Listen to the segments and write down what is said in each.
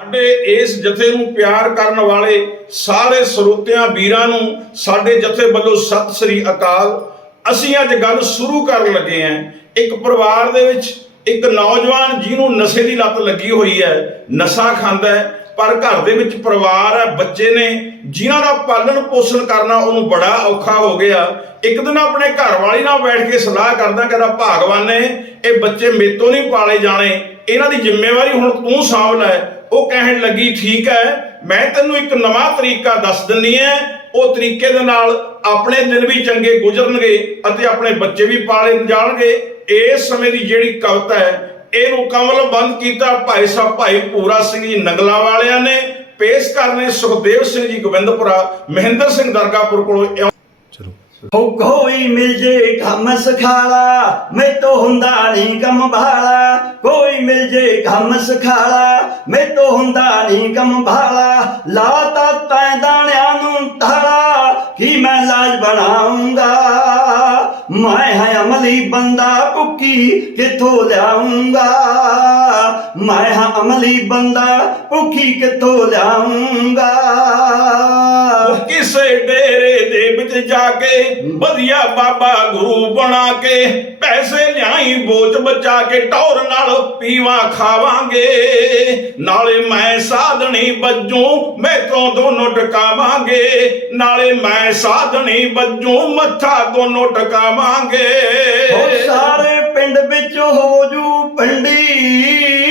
ਸਾਡੇ ਇਸ ਜਥੇ ਨੂੰ ਪਿਆਰ ਕਰਨ ਵਾਲੇ ਸਾਰੇ ਸਰੋਤਿਆਂ ਵੀਰਾਂ ਨੂੰ ਸਾਡੇ ਜਥੇ ਵੱਲੋਂ ਸਤਿ ਸ੍ਰੀ ਅਕਾਲ। ਅਸੀਂ ਅੱਜ ਗੱਲ ਸ਼ੁਰੂ ਕਰਨ ਲੱਗੇ ਹਾਂ। ਇੱਕ ਪਰਿਵਾਰ ਦੇ ਵਿੱਚ ਇੱਕ ਨੌਜਵਾਨ ਜਿਹਨੂੰ ਨਸ਼ੇ ਦੀ ਲੱਤ ਲੱਗੀ ਹੋਈ ਹੈ, ਨਸ਼ਾ ਖਾਂਦਾ ਹੈ, ਪਰ ਘਰ ਦੇ ਵਿੱਚ ਪਰਿਵਾਰ ਹੈ, ਬੱਚੇ ਨੇ, ਜਿਨ੍ਹਾਂ ਦਾ ਪਾਲਣ ਪੋਸ਼ਣ ਕਰਨਾ ਉਹਨੂੰ ਬੜਾ ਔਖਾ ਹੋ ਗਿਆ। ਇੱਕ ਦਿਨ ਆਪਣੇ ਘਰ ਵਾਲੀ ਨਾਲ ਬੈਠ ਕੇ ਸਲਾਹ ਕਰਦਾ, ਕਹਿੰਦਾ, ਭਾਗਵਾਨ ਨੇ, ਇਹ ਬੱਚੇ ਮੇਤੋਂ ਨਹੀਂ ਪਾਲੇ ਜਾਣੇ। ਇਹਨਾਂ ਦੀ ਜ਼ਿੰਮੇਵਾਰੀ ਹੁਣ ਤੂੰ ਸਾਂਭ ਲੈ। ਉਹ ਕਹਿਣ ਲੱਗੀ ਠੀਕ ਹੈ ਮੈਂ ਤੈਨੂੰ ਇੱਕ ਨਵਾਂ ਤਰੀਕਾ ਦੱਸ ਦਿੰਨੀ ਹੈ ਉਹ ਤਰੀਕੇ ਦੇ ਨਾਲ ਆਪਣੇ ਦਿਨ ਵੀ ਚੰਗੇ ਗੁਜ਼ਰਨਗੇ ਅਤੇ ਆਪਣੇ ਬੱਚੇ ਵੀ ਪਾਲੇ ਜਾਣਗੇ। ਇਸ ਸਮੇਂ ਦੀ ਜਿਹੜੀ ਕਵਿਤਾ ਹੈ ਇਹਨੂੰ ਕਮਲ ਬੰਦ ਕੀਤਾ ਭਾਈ ਸਾਹਿਬ ਭਾਈ ਪੂਰਾ ਸਿੰਘ ਜੀ ਨਗਲਾ ਵਾਲਿਆਂ ਨੇ। ਪੇਸ਼ ਕਰਨੇ ਸੁਖਦੇਵ ਸਿੰਘ ਜੀ ਗੋਬਿੰਦਪੁਰਾ ਮਹਿੰਦਰ ਸਿੰਘ ਦਰਗਾਪੁਰ ਕੋਲੋਂ ਹੋ ਕੋਈ ਮਿਲ ਜੇ ਕੰਮ ਸਖਾਲਾ ਮੈਂ ਤੋਂ ਹੁੰਦਾ ਨਹੀਂ ਕੰਮ ਭਾਲਾ। ਕੋਈ ਮਿਲ ਜੇ ਕੰਮ ਸਖਾਲਾ ਮੈਂ ਤੋਂ ਹੁੰਦਾ ਨਹੀਂ ਕੰਮ ਭਾਲਾ। ਲਾਤਾ ਤੈਂ ਦਾਣਿਆਂ ਨੂੰ ਤਾਲਾ ਕੀ ਮੈਂ ਲਾਜ ਬਣਾਉਂਗਾ? ਮੈਂ ਹੈ ਅਮਲੀ ਬੰਦਾ ਭੁੱਕੀ ਕਿੱਥੋਂ ਲਿਆਉਂਗਾ? ਮੈਂ ਹਾਂ ਅਮਲੀ ਬੰਦਾ ਭੁੱਖੀ, ਕਿੱਥੋਂ ਲਿਆਉਂਗਾ? ਕਿਸੇ ਡੇਰੇ ਦੇ ਵਿੱਚ ਜਾ ਕੇ ਵਧੀਆ ਬਾਬਾ ਗੁਰੂ ਬਣਾ ਕੇ ਪੈਸੇ ਲਿਆਈ, ਬੋਝ ਬਚਾ ਕੇ ਟੌਰ ਨਾਲ ਪੀਵਾ ਖਾਵਾਂਗੇ। ਨਾਲੇ ਮੈਂ ਸਾਧਣੀ ਬੱਜੂ ਮੈਥੋਂ ਦੋਨੋਂ ਟਕਾਵਾਂਗੇ। ਨਾਲੇ ਮੈਂ ਸਾਧਣੀ ਬੱਜੂ ਮੱਥਾ ਦੋਨੋਂ ਟਕਾਵਾਂਗੇ। ਉਹ ਸਾਰੇ ਪਿੰਡ ਵਿੱਚ ਹੋ ਜੂ ਪੰਡੀ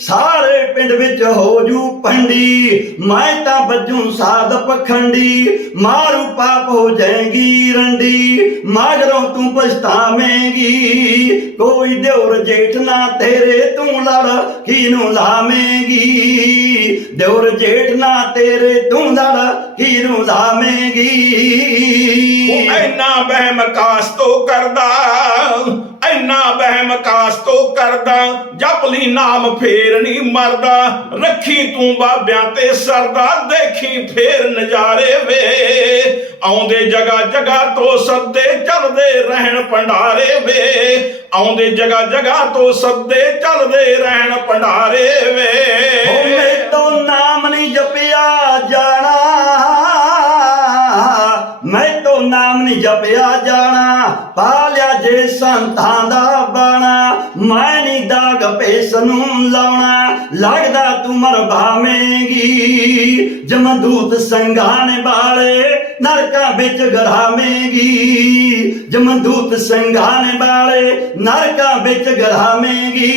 ਸਾਰੇ ਪਿੰਡ ਵਿੱਚ ਹੋ ਜੂ ਪੰਡੀ ਮੈਂ ਤਾਂ ਬੱਜੂ ਸਾਧ ਪਖੰਡੀ ਮਾਰੂ ਪਾਪ ਹੋ ਜਾਏਗੀ ਰੰਡੀ। ਮਾਗਰੋਂ ਤੂੰ ਪਛਤਾਵੇਂਗੀ। ਕੋਈ ਦਿਉਰ ਜੇਠ ਨਾ ਤੇਰੇ ਤੂੰ ਲੜ ਕਿਨੂੰ ਲਾਵੇਂਗੀ। ਦਿਉਰ ਜੇਠ ਨਾ ਤੇਰੇ ਤੂੰ ਲੜ ਕਿਨੂੰ ਲਾਵੇਂਗੀ। ਉਹ ਐਨਾ ਬਹਿਮ ਕਾਸ ਤੋ ਕਰਦਾ ਐਨਾ ਵਹਿਮ ਕਾਸ ਤੋਂ ਕਰਦਾ, ਜਪ ਲਈ ਨਾਮ ਫੇਰ ਨਹੀਂ ਮਰਦਾ। ਰੱਖੀ ਤੂੰ ਬਾਬਿਆਂ ਤੇ ਸਰਦਾ, ਦੇਖੀ ਫੇਰ ਨਜ਼ਾਰੇ ਵੇ। ਆਉਂਦੇ ਜਗਾ ਜਗਾ ਤੋਂ ਸੱਦੇ, ਚੱਲਦੇ ਰਹਿਣ ਭੰਡਾਰੇ ਵੇ। ਆਉਂਦੇ ਜਗਾ ਜਗਾ ਤੋਂ ਸੱਦੇ, ਚੱਲਦੇ ਰਹਿਣ ਭੰਡਾਰੇ ਵੇ। ਓ ਮੈਂ ਤੋਂ ਨਾਮ ਨਹੀਂ ਜਪਿਆ, ਜਾਣਾ ਨਹੀਂ ਜਪਿਆ ਜਾਣਾ, ਪਾਲਿਆ ਜੇ ਸੰਤਾਂ ਦਾ ਬਾਣਾ। ਮੈਂ ਨਹੀਂ ਦਾਗ ਪੇਸ ਨੂੰ ਲਾਉਣਾ, ਲੱਗਦਾ ਤੂੰ ਮਰ ਭਾਵੇਂਗੀ। ਜਮਦੂਤ ਸੰਘਾਣੇ ਵਾਲੇ ਨਰਕਾਂ ਵਿੱਚ ਗਰਾਵੇਂਗੀ ਜਮਦੂਤ ਸੰਘਾਣੇ ਵਾਲੇ ਨਰਕਾਂ ਵਿੱਚ ਗਰਾਵੇਂਗੀ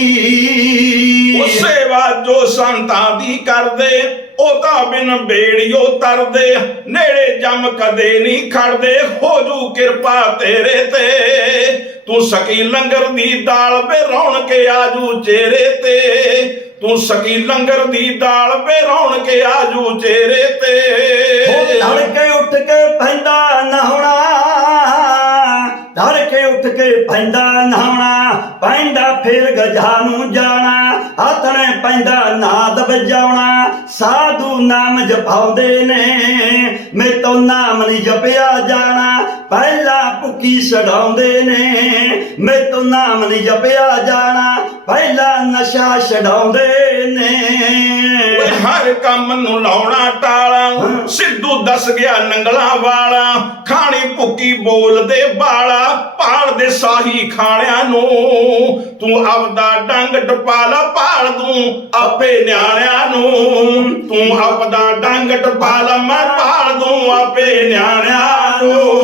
ਉਹ ਸੇਵਾ ਜੋ ਸੰਤਾਂ ਦੀ ਕਰਦੇ ਉਹ ਬਿਨ ਬੇੜਿਓ ਤਰਦੇ ਨੇੜੇ ਜਮ ਕਦੇ ਨਹੀਂ ਖੜਦੇ। ਹੋ ਜੂ ਕਿਰਪਾ ਤੇਰੇ ਤੇ। ਤੂੰ ਸਕੀ ਲੰਗਰ ਦੀ ਦਾਲ ਬੇ ਰੌਣ ਕੇ ਆਜੂ ਚਿਹਰੇ ਤੇ। ਤੂੰ ਸਕੀ ਲੰਗਰ ਦੀ ਦਾਲ ਬੇ ਰੌਣ ਕੇ ਆਜੂ ਚਿਹਰੇ ਤੇ। ਉਹ ਧੜਕੇ ਉੱਠ ਕੇ ਪੈਂਦਾ ਉੱਠ ਕੇ ਪੈਂਦਾ ਨਹਾਉਣਾ, ਪੈਂਦਾ ਫਿਰ ਗਜਾ ਨੂੰ ਜਾਣਾ ਹੱਥਣੇ ਪੈਂਦਾ ਨਾਦ ਵਜਾਉਣਾ। ਸਾਧੂ ਨਾਮ ਜਪਾਉਂਦੇ ਨੇ, ਮੈਂ ਤੋਂ ਨਾਮ ਨਹੀਂ ਜਪਿਆ ਜਾਣਾ। ਪਹਿਲਾਂ ਭੁੱਕੀ ਛਡਾਉਂਦੇ ਨੇ, ਮੈਂ ਤੋਂ ਨਾਮ ਨਹੀਂ ਜਪਿਆ ਜਾਣਾ। ਪਹਿਲਾਂ ਨਸ਼ਾ ਛਡਾਉਂਦੇ ਨੇ। ਓਏ ਹਰ ਕੰਮ ਨੂੰ ਲਾਉਣਾ ਟਾਲਾ ਸਿੱਧੂ ਦੱਸ ਗਿਆ ਨੰਗਲਾਂ ਵਾਲਾ ਖਾਣੀ ਭੁੱਕੀ ਬੋਲਦੇ ਬਾਲਾ ਭਾਲਦੇ ਸਾਹੀ ਖਾਣਿਆਂ ਨੂੰ। ਤੂੰ ਆਪਦਾ ਡੰਗ ਟਪਾਲਾ ਭਾਲ ਦੂੰ ਆਪੇ ਨਿਆਣਿਆਂ ਨੂੰ। ਤੂੰ ਆਪਦਾ ਡੰਗ ਟਪਾਲਾ ਮੈਂ ਭਾਲ ਦੂੰ ਆਪੇ ਨਿਆਣਿਆਂ ਨੂੰ।